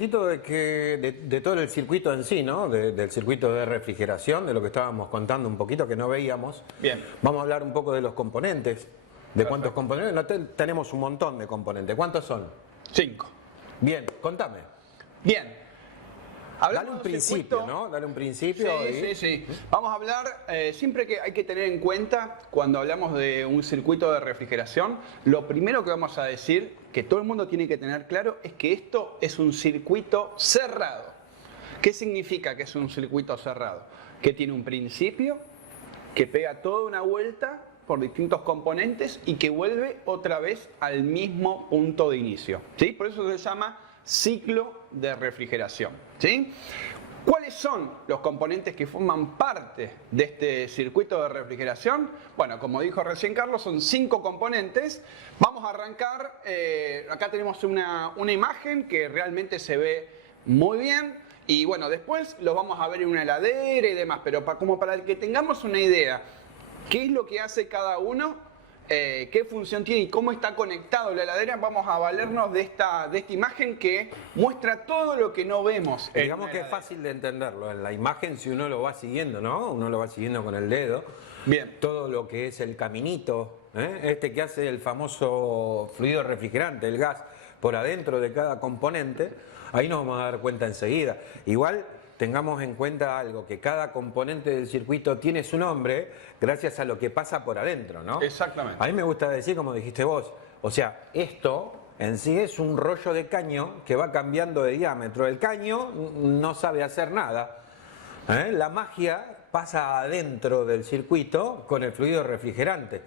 poquitito de todo el circuito en sí, ¿no? Del circuito de refrigeración, de lo que estábamos contando un poquito que no veíamos. Bien. Vamos a hablar un poco de los componentes. ¿De cuántos componentes? No, tenemos un montón de componentes. ¿Cuántos son? 5. Bien, contame. Bien. Dale un principio, ¿no? Dale un principio. Sí. Vamos a hablar, siempre que hay que tener en cuenta, cuando hablamos de un circuito de refrigeración, lo primero que vamos a decir, que todo el mundo tiene que tener claro, es que esto es un circuito cerrado. ¿Qué significa que es un circuito cerrado? Que tiene un principio, que pega toda una vuelta por distintos componentes y que vuelve otra vez al mismo punto de inicio. ¿Sí? Por eso se llama ciclo de refrigeración. ¿Sí? ¿Cuáles son los componentes que forman parte de este circuito de refrigeración? Bueno, como dijo recién Carlos, son 5 componentes. Vamos a arrancar, acá tenemos una imagen que realmente se ve muy bien. Y bueno, después los vamos a ver en una heladera y demás, pero como para que tengamos una idea, ¿qué es lo que hace cada uno? ¿Qué función tiene y cómo está conectado la heladera? Vamos a valernos de esta imagen que muestra todo lo que no vemos. Digamos que es fácil de entenderlo. En la imagen, si uno lo va siguiendo, ¿no? Uno lo va siguiendo con el dedo. Bien. Todo lo que es el caminito, este que hace el famoso fluido refrigerante, el gas, por adentro de cada componente, ahí nos vamos a dar cuenta enseguida. Igual, tengamos en cuenta algo, que cada componente del circuito tiene su nombre gracias a lo que pasa por adentro, ¿no? Exactamente. A mí me gusta decir, como dijiste vos, o sea, esto en sí es un rollo de caño que va cambiando de diámetro. El caño no sabe hacer nada. La magia pasa adentro del circuito con el fluido refrigerante.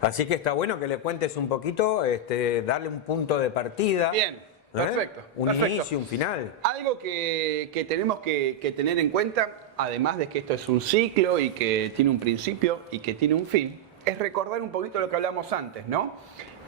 Así que está bueno que le cuentes un poquito, darle un punto de partida. Bien. Perfecto. Un inicio, un final. Algo que tenemos que tener en cuenta, además de que esto es un ciclo y que tiene un principio y que tiene un fin, es recordar un poquito lo que hablamos antes, ¿no?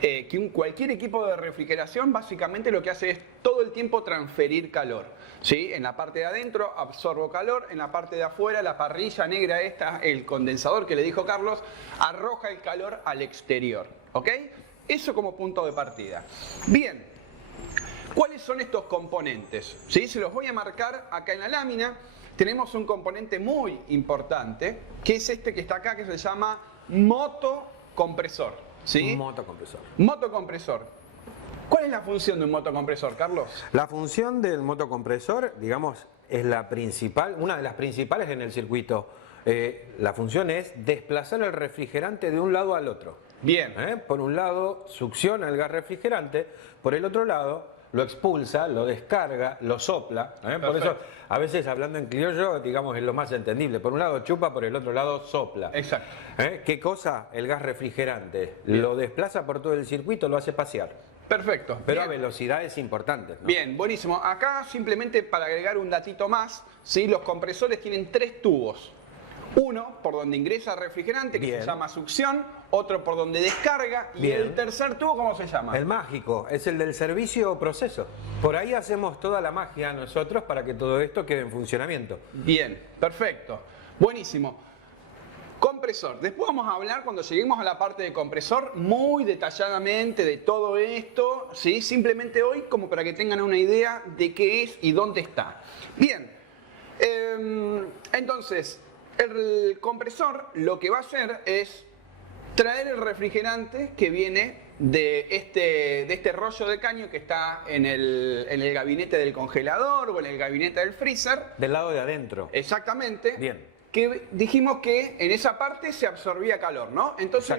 Que cualquier equipo de refrigeración básicamente lo que hace es todo el tiempo transferir calor. ¿Sí? En la parte de adentro absorbo calor, en la parte de afuera la parrilla negra esta, el condensador que le dijo Carlos, arroja el calor al exterior. ¿Ok? Eso como punto de partida. Bien. ¿Cuáles son estos componentes? ¿Sí? Se los voy a marcar acá en la lámina. Tenemos un componente muy importante, que es este que está acá, que se llama motocompresor. ¿Sí? Motocompresor. Motocompresor. ¿Cuál es la función de un motocompresor, Carlos? La función del motocompresor, digamos, es la principal, una de las principales en el circuito. La función es desplazar el refrigerante de un lado al otro. Bien. Por un lado succiona el gas refrigerante, por el otro lado lo expulsa, lo descarga, lo sopla. Por eso, a veces hablando en criollo, digamos, es lo más entendible. Por un lado chupa, por el otro lado sopla. Exacto. ¿Qué cosa? El gas refrigerante. Bien. Lo desplaza por todo el circuito, lo hace pasear. Perfecto. Pero bien. A velocidades importantes, ¿no? Bien, buenísimo. Acá simplemente para agregar un datito más, ¿sí? Los compresores tienen 3 tubos. Uno por donde ingresa refrigerante, que se llama succión, otro por donde descarga, y el tercer tubo, ¿cómo se llama? El mágico, es el del servicio o proceso. Por ahí hacemos toda la magia nosotros para que todo esto quede en funcionamiento. Bien, perfecto. Buenísimo. Compresor. Después vamos a hablar, cuando lleguemos a la parte de compresor, muy detalladamente de todo esto, ¿sí? Simplemente hoy como para que tengan una idea de qué es y dónde está. Bien, entonces, el compresor lo que va a hacer es traer el refrigerante que viene de este rollo de caño que está en el gabinete del congelador o en el gabinete del freezer. Del lado de adentro. Exactamente. Bien. Que dijimos que en esa parte se absorbía calor, ¿no? Entonces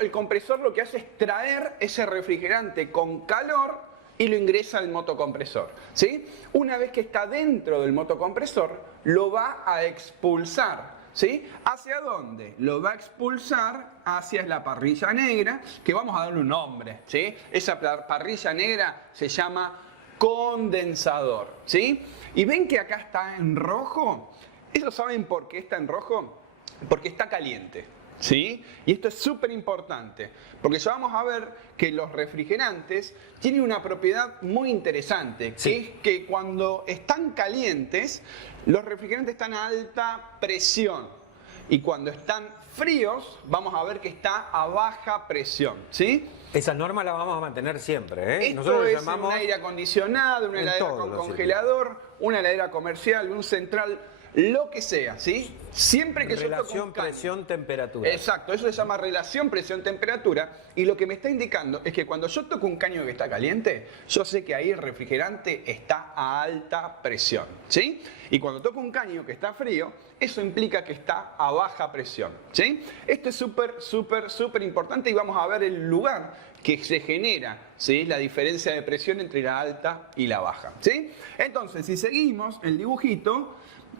el compresor lo que hace es traer ese refrigerante con calor y lo ingresa al motocompresor, ¿sí? Una vez que está dentro del motocompresor, lo va a expulsar, ¿sí? ¿Hacia dónde? Lo va a expulsar hacia la parrilla negra, que vamos a darle un nombre, ¿sí? Esa parrilla negra se llama condensador, ¿sí? Y ven que acá está en rojo. ¿Eso saben por qué está en rojo? Porque está caliente. ¿Sí? Y esto es súper importante, porque ya vamos a ver que los refrigerantes tienen una propiedad muy interesante, que es que cuando están calientes, los refrigerantes están a alta presión. y cuando están fríos vamos a ver que está a baja presión, ¿sí? Esa norma la vamos a mantener siempre, ¿eh? Esto Nosotros le es llamamos un aire acondicionado, una en heladera todos con los congelador, una heladera comercial, un central, lo que sea, ¿sí? Siempre que yo toco relación un caño. presión-temperatura. Exacto, eso se llama relación presión-temperatura y lo que me está indicando es que cuando yo toco un caño que está caliente, yo sé que ahí el refrigerante está a alta presión, ¿sí? Y cuando toco un caño que está frío, eso implica que está a baja presión, ¿sí? Esto es súper importante y vamos a ver el lugar que se genera, ¿sí? La diferencia de presión entre la alta y la baja, ¿sí? Entonces, si seguimos el dibujito,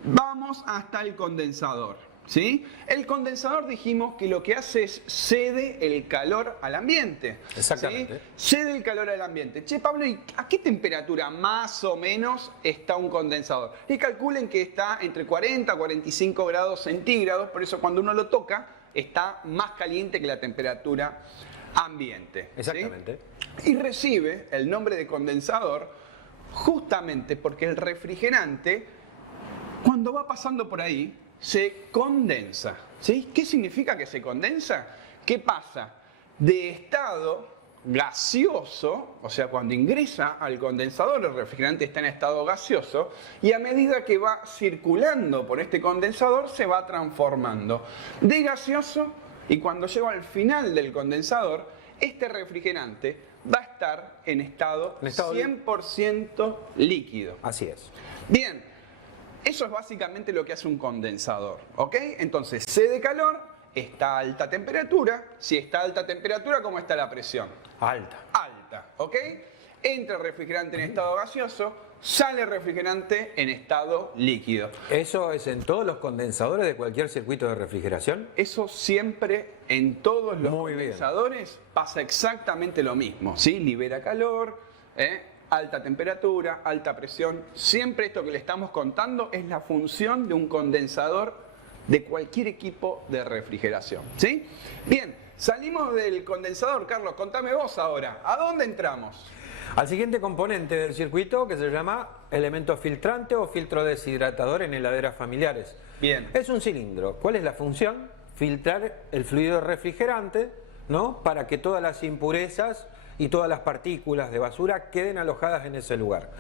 vamos hasta el condensador, ¿sí? El condensador dijimos que lo que hace es cede el calor al ambiente. Exactamente. ¿Sí? Cede el calor al ambiente. Che, Pablo, ¿y a qué temperatura más o menos está un condensador? Y calculen que está entre 40 y 45 grados centígrados, por eso cuando uno lo toca está más caliente que la temperatura ambiente. Exactamente. ¿Sí? Y recibe el nombre de condensador justamente porque el refrigerante, cuando va pasando por ahí, se condensa, ¿sí? ¿Qué significa que se condensa? ¿Qué pasa? De estado gaseoso, o sea, cuando ingresa al condensador, el refrigerante está en estado gaseoso, y a medida que va circulando por este condensador, se va transformando de gaseoso, y cuando llega al final del condensador, este refrigerante va a estar en estado 100% líquido. Así es. Bien. Eso es básicamente lo que hace un condensador, ¿ok? Entonces, cede calor, está a alta temperatura. Si está a alta temperatura, ¿cómo está la presión? Alta. Alta, ¿ok? Entra el refrigerante en estado gaseoso, sale el refrigerante en estado líquido. ¿Eso es en todos los condensadores de cualquier circuito de refrigeración? Eso siempre en todos los Muy bien. condensadores pasa exactamente lo mismo, ¿sí? Libera calor, alta temperatura, alta presión. Siempre esto que le estamos contando es la función de un condensador de cualquier equipo de refrigeración, ¿sí? Bien, salimos del condensador, Carlos, contame vos ahora, ¿a dónde entramos? Al siguiente componente del circuito que se llama elemento filtrante o filtro deshidratador en heladeras familiares. Bien. Es un cilindro. ¿Cuál es la función? Filtrar el fluido refrigerante, ¿no? Para que todas las impurezas y todas las partículas de basura queden alojadas en ese lugar.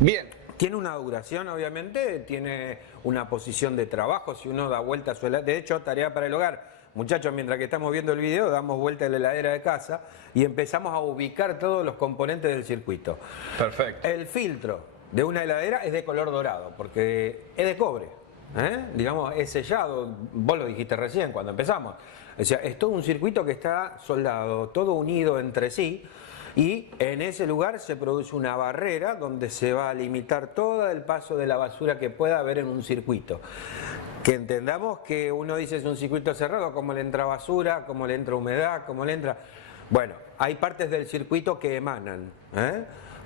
Bien. Tiene una duración, obviamente, tiene una posición de trabajo, si uno da vuelta a su heladera. De hecho, tarea para el hogar. Muchachos, mientras que estamos viendo el video, damos vuelta a la heladera de casa y empezamos a ubicar todos los componentes del circuito. Perfecto. El filtro de una heladera es de color dorado, porque es de cobre. Digamos, es sellado, vos lo dijiste recién cuando empezamos. O sea, es todo un circuito que está soldado, todo unido entre sí, y en ese lugar se produce una barrera donde se va a limitar todo el paso de la basura que pueda haber en un circuito. Que entendamos que uno dice es un circuito cerrado, cómo le entra basura, cómo le entra humedad, cómo le entra... Bueno, hay partes del circuito que emanan,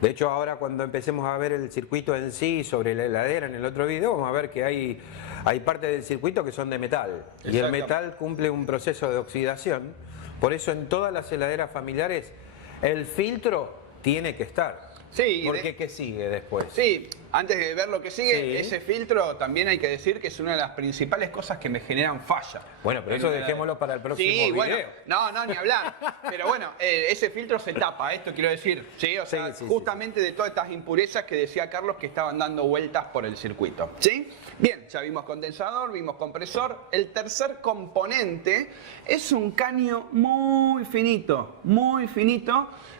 De hecho, ahora cuando empecemos a ver el circuito en sí, sobre la heladera, en el otro video, vamos a ver que hay partes del circuito que son de metal. Y el metal cumple un proceso de oxidación. Por eso en todas las heladeras familiares el filtro tiene que estar. Sí. Porque ¿qué sigue después? Sí, antes de ver lo que sigue, Sí. ese filtro también hay que decir que es una de las principales cosas que me generan falla. Bueno, pero eso dejémoslo para el próximo video. Bueno, no, ni hablar. Pero bueno, ese filtro se tapa, esto quiero decir. Sí, o sea, Sí. justamente de todas estas impurezas que decía Carlos que estaban dando vueltas por el circuito. ¿Sí? Bien, ya vimos condensador, vimos compresor. El tercer componente es un caño muy finito,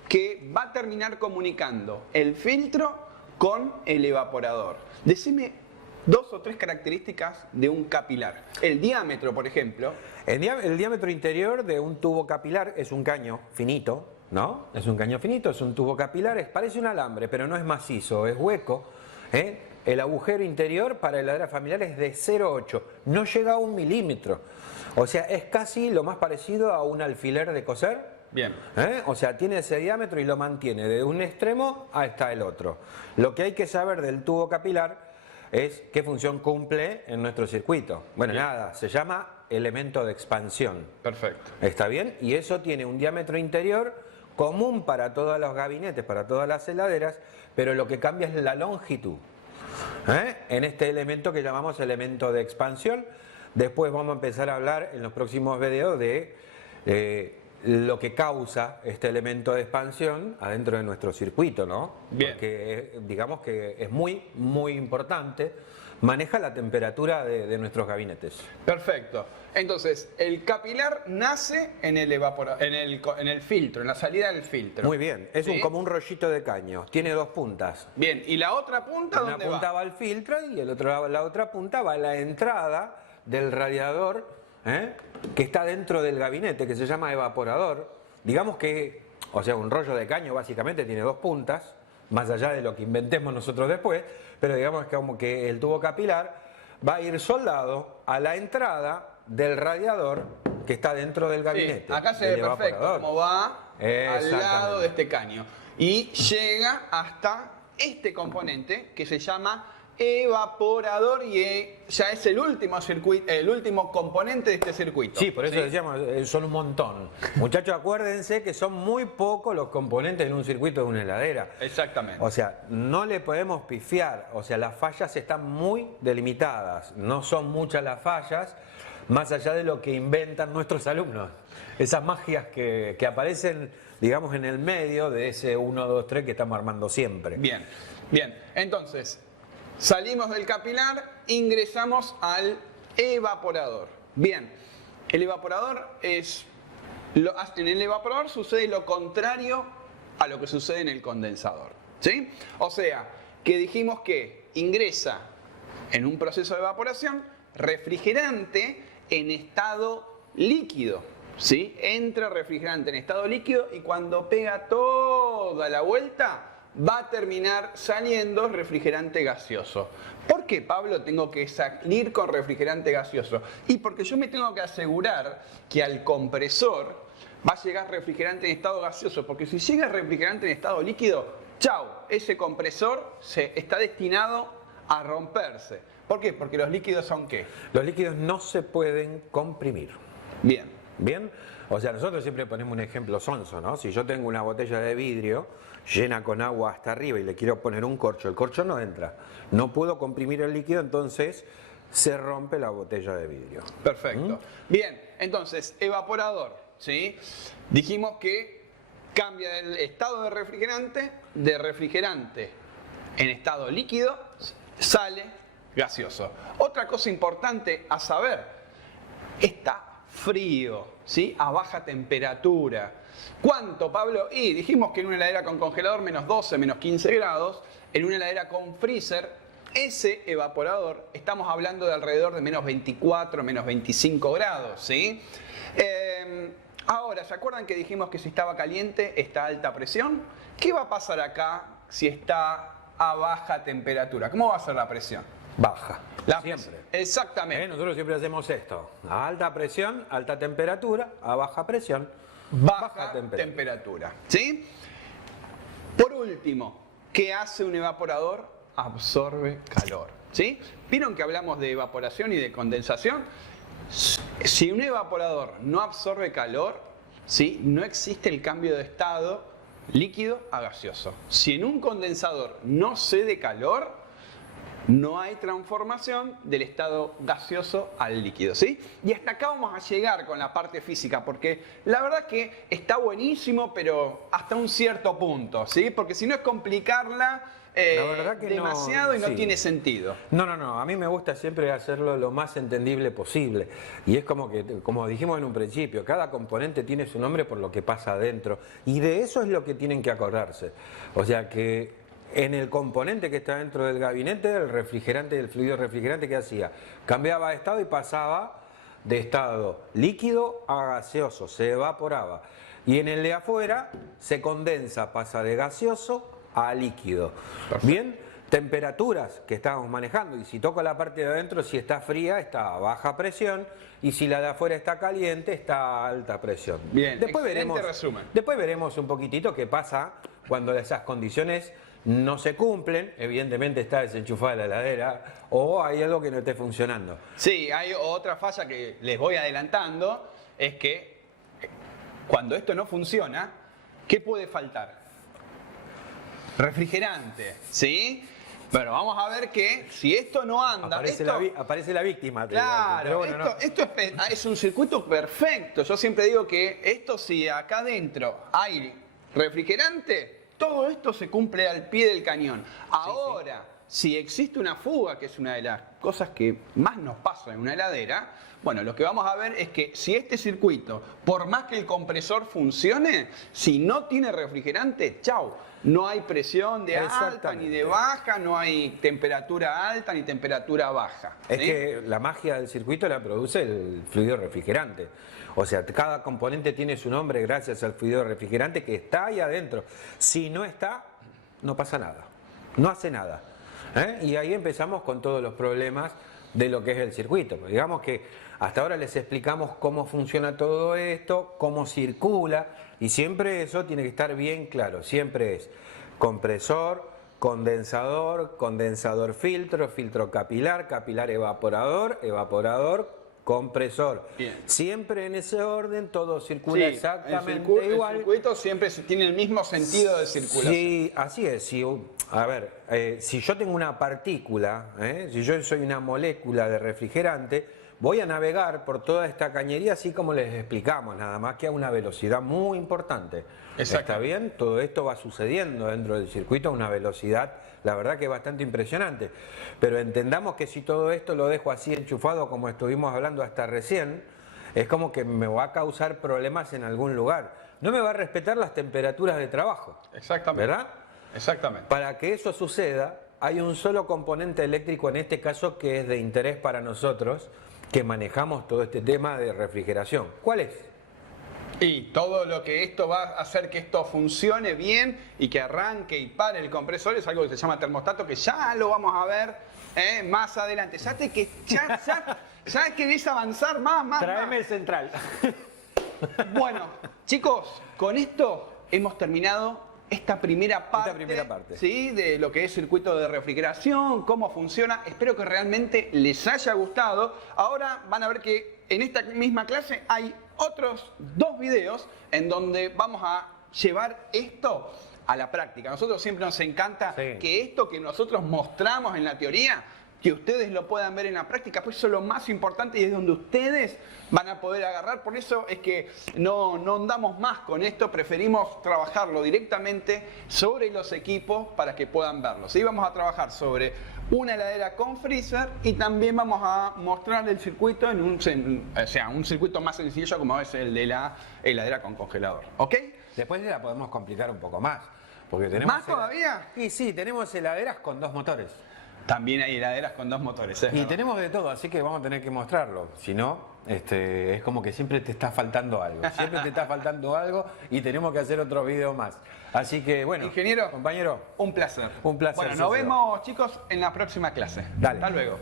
que va a terminar comunicando el filtro con el evaporador. Decime 2 o 3 características de un capilar. El diámetro, por ejemplo. El diámetro interior de un tubo capilar es un caño finito, ¿no? Es un caño finito, es un tubo capilar, parece un alambre, pero no es macizo, es hueco. El agujero interior para heladera familiar es de 0,8, no llega a 1 milímetro. O sea, es casi lo más parecido a un alfiler de coser. Bien. O sea, tiene ese diámetro y lo mantiene de un extremo hasta el otro. Lo que hay que saber del tubo capilar es qué función cumple en nuestro circuito. Bueno, Bien. nada, se llama elemento de expansión. Perfecto. ¿Está bien? Y eso tiene un diámetro interior común para todos los gabinetes, para todas las heladeras, pero lo que cambia es la longitud. En este elemento que llamamos elemento de expansión, Después vamos a empezar a hablar en los próximos videos de lo que causa este elemento de expansión adentro de nuestro circuito, ¿no? Bien. Porque digamos que es muy, muy importante. Maneja la temperatura de nuestros gabinetes. Perfecto. Entonces, el capilar nace en el en el filtro, en la salida del filtro. Muy bien, es ¿Sí? como un rollito de caño, tiene dos puntas. Bien, ¿y la otra punta Una dónde punta va? va al filtro y la otra punta va a la entrada del radiador, que está dentro del gabinete, que se llama evaporador. Digamos que, o sea, un rollo de caño básicamente tiene dos puntas, más allá de lo que inventemos nosotros después, pero digamos que como que el tubo capilar va a ir soldado a la entrada del radiador que está dentro del gabinete. Sí, acá se ve del perfecto evaporador. cómo va al lado Exactamente. de este caño. Y llega hasta este componente que se llama evaporador y ya es el último circuito, el último componente de este circuito. Sí, por eso decíamos, son un montón. Muchachos, acuérdense que son muy pocos los componentes en un circuito de una heladera. Exactamente. O sea, no le podemos pifiar, o sea, las fallas están muy delimitadas, no son muchas las fallas, más allá de lo que inventan nuestros alumnos. Esas magias que aparecen, digamos, en el medio de ese 1, 2, 3 que estamos armando siempre. Bien, bien. Entonces, salimos del capilar, ingresamos al evaporador. Bien, el evaporador es... en el evaporador sucede lo contrario a lo que sucede en el condensador. ¿Sí? O sea, que dijimos que ingresa en un proceso de evaporación refrigerante en estado líquido. ¿Sí? Entra refrigerante en estado líquido y cuando pega toda la vuelta va a terminar saliendo refrigerante gaseoso. ¿Por qué, Pablo, tengo que salir con refrigerante gaseoso? Y porque yo me tengo que asegurar que al compresor va a llegar refrigerante en estado gaseoso, porque si llega refrigerante en estado líquido, chau, ese compresor está destinado a romperse. ¿Por qué? Porque los líquidos son ¿qué? Los líquidos no se pueden comprimir. Bien. ¿Bien? O sea, nosotros siempre ponemos un ejemplo sonso, ¿no? Si yo tengo una botella de vidrio llena con agua hasta arriba y le quiero poner un corcho, el corcho no entra. No puedo comprimir el líquido, entonces se rompe la botella de vidrio. Perfecto. Bien, entonces, evaporador, ¿sí? Dijimos que cambia del estado de refrigerante en estado líquido, sale gaseoso. Otra cosa importante a saber, está frío, ¿sí? A baja temperatura. ¿Cuánto, Pablo? Y dijimos que en una heladera con congelador menos 12, menos 15 grados, en una heladera con freezer, ese evaporador, estamos hablando de alrededor de menos 24, menos 25 grados, ¿sí? Ahora, ¿se acuerdan que dijimos que si estaba caliente está a alta presión? ¿Qué va a pasar acá si está a baja temperatura? ¿Cómo va a ser la presión? Baja. Siempre. Exactamente. Nosotros siempre hacemos esto. A alta presión, alta temperatura, a baja presión, Baja temperatura. ¿Sí? Por último, ¿qué hace un evaporador? Absorbe calor. ¿Sí? ¿Vieron que hablamos de evaporación y de condensación? Si un evaporador no absorbe calor, ¿sí? No existe el cambio de estado líquido a gaseoso. Si en un condensador no cede calor, no hay transformación del estado gaseoso al líquido, ¿sí? Y hasta acá vamos a llegar con la parte física, porque la verdad que está buenísimo, pero hasta un cierto punto, ¿sí? Porque si no es complicarla La verdad que demasiado y no sí. tiene sentido. No, a mí me gusta siempre hacerlo lo más entendible posible. Y es como que, como dijimos en un principio, cada componente tiene su nombre por lo que pasa adentro. Y de eso es lo que tienen que acordarse. O sea que en el componente que está dentro del gabinete, el refrigerante, el fluido refrigerante, ¿qué hacía? Cambiaba de estado y pasaba de estado líquido a gaseoso, se evaporaba. Y en el de afuera se condensa, pasa de gaseoso a líquido. Perfecto. Bien, temperaturas que estábamos manejando, y si toco la parte de adentro, si está fría, está a baja presión, y si la de afuera está caliente, está a alta presión. Bien, Después excelente resumen. Después veremos un poquitito qué pasa cuando esas condiciones no se cumplen. Evidentemente está desenchufada la heladera o hay algo que no esté funcionando. Sí, hay otra falla que les voy adelantando, es que cuando esto no funciona, ¿qué puede faltar? Refrigerante, ¿sí? Pero vamos a ver que si esto no anda... Aparece la víctima. Claro, pero bueno, esto es un circuito perfecto. Yo siempre digo que esto, si acá adentro hay refrigerante, todo esto se cumple al pie del cañón. Ahora, si existe una fuga, que es una de las cosas que más nos pasa en una heladera, bueno, lo que vamos a ver es que si este circuito, por más que el compresor funcione, si no tiene refrigerante, chau. No hay presión de alta ni de baja, no hay temperatura alta ni temperatura baja. ¿Sí? Es que la magia del circuito la produce el fluido refrigerante. O sea, cada componente tiene su nombre gracias al fluido refrigerante que está ahí adentro. Si no está, no pasa nada. No hace nada. Y ahí empezamos con todos los problemas de lo que es el circuito. Digamos que hasta ahora les explicamos cómo funciona todo esto, cómo circula, y siempre eso tiene que estar bien claro. Siempre es compresor, condensador, condensador filtro, filtro capilar, capilar evaporador, evaporador, compresor. Bien. Siempre en ese orden, todo circula exactamente igual. El circuito siempre tiene el mismo sentido de circulación. Sí, así es. Si yo tengo una partícula, si yo soy una molécula de refrigerante, voy a navegar por toda esta cañería así como les explicamos, nada más que a una velocidad muy importante. ¿Está bien? Todo esto va sucediendo dentro del circuito a una velocidad, la verdad que bastante impresionante. Pero entendamos que si todo esto lo dejo así enchufado como estuvimos hablando hasta recién, es como que me va a causar problemas en algún lugar. No me va a respetar las temperaturas de trabajo. Exactamente. ¿Verdad? Exactamente. Para que eso suceda, hay un solo componente eléctrico en este caso que es de interés para nosotros, que manejamos todo este tema de refrigeración. ¿Cuál es? Y todo lo que esto va a hacer que esto funcione bien y que arranque y pare el compresor es algo que se llama termostato, que ya lo vamos a ver más adelante. Ya querés avanzar más. Tráeme el central. Bueno, chicos, con esto hemos terminado esta primera parte. ¿Sí? De lo que es circuito de refrigeración, cómo funciona. Espero que realmente les haya gustado. Ahora van a ver que en esta misma clase hay otros 2 videos en donde vamos a llevar esto a la práctica. A nosotros siempre nos encanta que esto que nosotros mostramos en la teoría, que ustedes lo puedan ver en la práctica, pues eso es lo más importante y es donde ustedes van a poder agarrar. Por eso es que no andamos más con esto, preferimos trabajarlo directamente sobre los equipos para que puedan verlo. ¿Sí? Vamos a trabajar sobre una heladera con freezer y también vamos a mostrarle el circuito en un circuito más sencillo como es el de la heladera con congelador. ¿Ok? Después la podemos complicar un poco más. Porque tenemos ¿Más todavía? Y sí, tenemos heladeras con 2 motores. También hay heladeras con 2 motores. Y tenemos de todo, así que vamos a tener que mostrarlo. Si no, es como que siempre te está faltando algo. Siempre te está faltando algo y tenemos que hacer otro video más. Así que, bueno, ingeniero, compañero, un placer. Un placer. Bueno, nos vemos, chicos, en la próxima clase. Dale. Hasta luego.